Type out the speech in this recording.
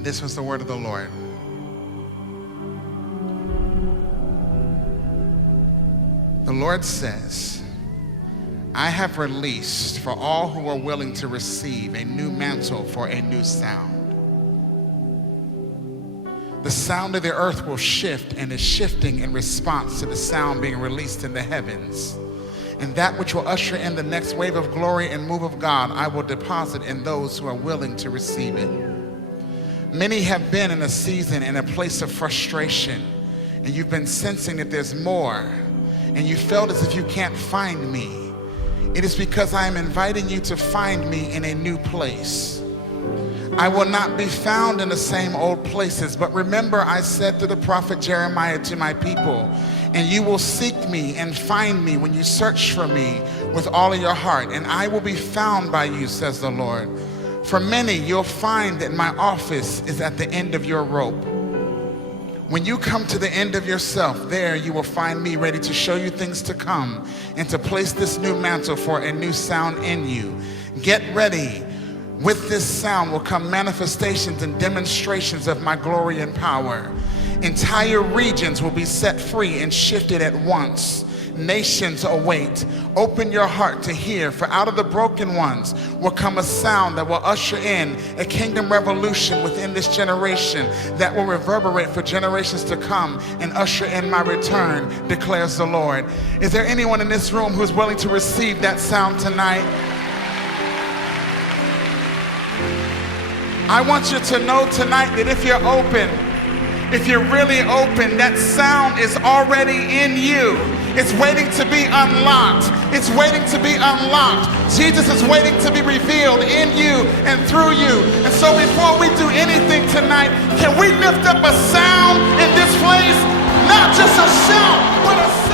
And this was the word of the Lord. The Lord says, I have released for all who are willing to receive a new mantle for a new sound. The sound of the earth will shift and is shifting in response to the sound being released in the heavens. And that which will usher in the next wave of glory and move of God, I will deposit in those who are willing to receive it. Many have been in a season in a place of frustration, and you've been sensing that there's more, and you felt as if you can't find me. It is because I am inviting you to find me in a new place. I will not be found in the same old places, but remember I said to the prophet Jeremiah to my people, and you will seek me and find me when you search for me with all of your heart, and I will be found by you, says the Lord. For many, you'll find that my office is at the end of your rope. When you come to the end of yourself, there you will find me ready to show you things to come and to place this new mantle for a new sound in you. Get ready. With this sound will come manifestations and demonstrations of my glory and power. Entire regions will be set free and shifted at once. Nations await. Open your heart to hear, for out of the broken ones will come a sound that will usher in a kingdom revolution within this generation that will reverberate for generations to come and usher in my return, declares the Lord. Is there anyone in this room who's willing to receive that sound tonight? I want you to know tonight that if you're open, if you're really open, that sound is already in you. It's waiting to be unlocked. It's waiting to be unlocked. Jesus is waiting to be revealed in you and through you. And so before we do anything tonight, can we lift up a sound in this place? Not just a shout, but a sound.